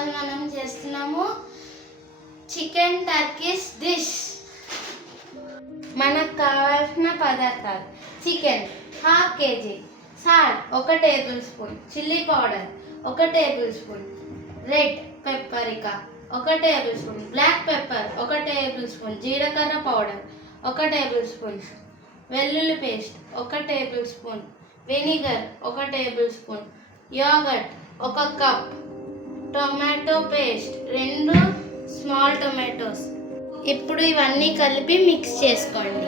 ఈరోజు మనం చేస్తున్నాము చికెన్ టర్కిష్ డిష్. మనకు కావాల్సిన పదార్థాలు: chicken ½ kg, salt 1 tablespoon, chilli powder 1 tablespoon, red paprika 1 tablespoon, black pepper 1 tablespoon, జీలకర్ర పౌడర్ 1 టేబుల్ స్పూన్, వెల్లుల్లి paste 1 tablespoon, vinegar 1 tablespoon, yogurt 1 cup, tomato paste 2 small tomatoes. ఇప్పుడు ఇవన్నీ కలిపి మిక్స్ చేసుకోండి.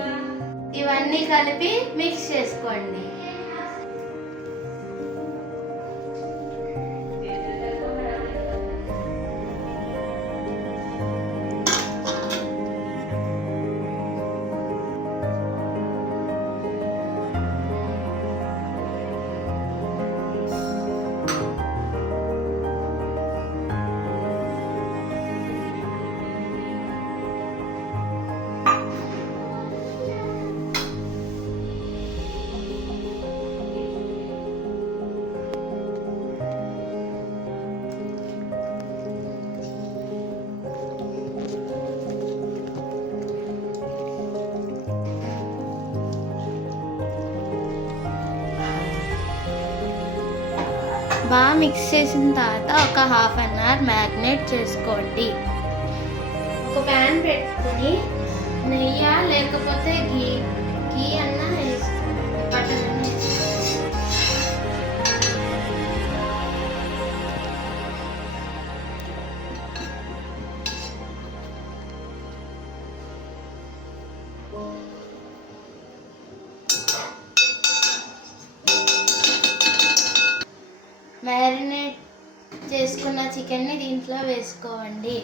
బాగా మిక్స్ చేసిన తర్వాత ఒక ½ అవర్ మ్యారినేట్ చేసుకోండి. ఒక ప్యాన్ పెట్టుకొని నెయ్యి లేకపోతే గీ అన్నా వేసుకోండి, బటర్ అన్నా వేసుకోండి. మ్యారినేట్ చేసుకున్న చికెన్ని దీంట్లో వేసుకోండి.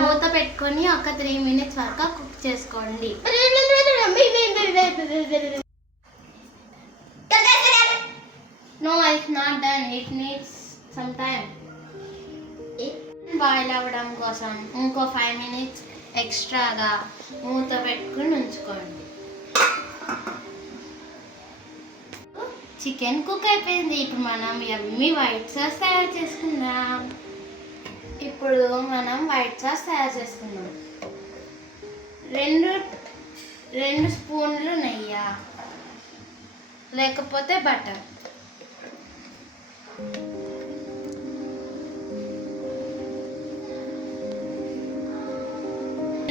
మూత పెట్టుకొని ఒక 3 minutes వరకు కుక్ చేసుకోండి. No, it's not done. It needs some time. Boil అవ్వడం కోసం ఇంకో 5 minutes ఎక్స్ట్రాగా మూత పెట్టుకుని ఉంచుకోండి. చికెన్ కుక్ అయిపోయింది. ఇప్పుడు మనం యమ్మీ వైట్ సాస్ తయారు చేసుకుందాం. రెండు స్పూన్లు నెయ్యి లేకపోతే బటర్,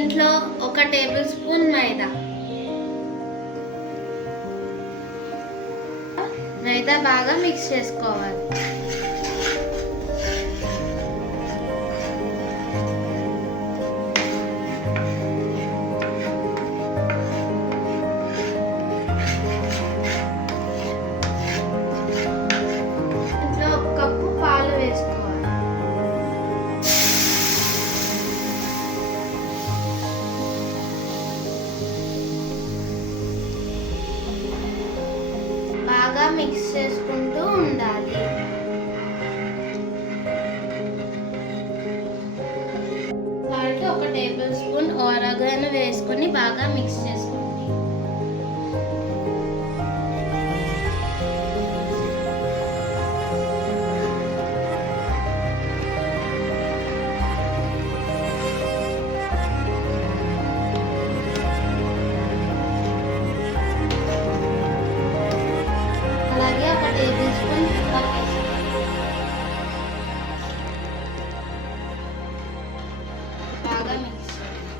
ఇంట్లో 1 టేబుల్ స్పూన్ మైదా బాగా మిక్స్ చేసుకోవాలి. ఇంట్లో 1 కప్పు పాలు వేసుకోవాలి. బాగా మిక్స్ చేసుకుంటూ ఉండాలి. సాల్ట్ 1 టేబుల్ స్పూన్ ఆరిగానో వేసుకొని బాగా మిక్స్ చేసుకోండి. అలాగే 1 టేబుల్ స్పూన్ బాగా మిక్స్ చేయండి.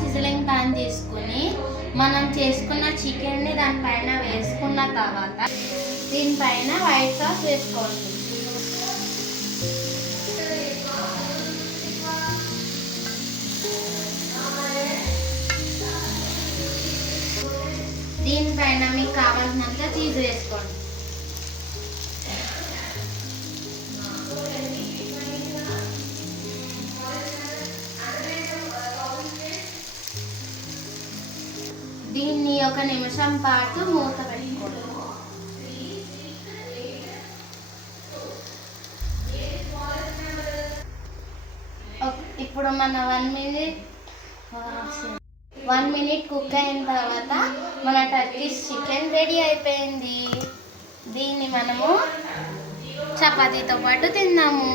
సిజలింగ్ ప్యాన్ తీసుకుని మనం చేసుకున్న చికెన్ని దానిపైన వేసుకున్న తర్వాత దీనిపైన వైట్ సాస్ వేసుకోవాలి. దీనిపైన మీకు కావాల్సినంత చీజ్ వేసుకోండి. దీన్ని 1 నిమిషం పాటు మూత పెట్టుకోండి. ఇప్పుడు మన 1 మినిట్ కుక్ అయిన తర్వాత మన టర్కిష్ చికెన్ రెడీ అయిపోయింది. దీన్ని మనము చపాతీతో పాటు తిందాము.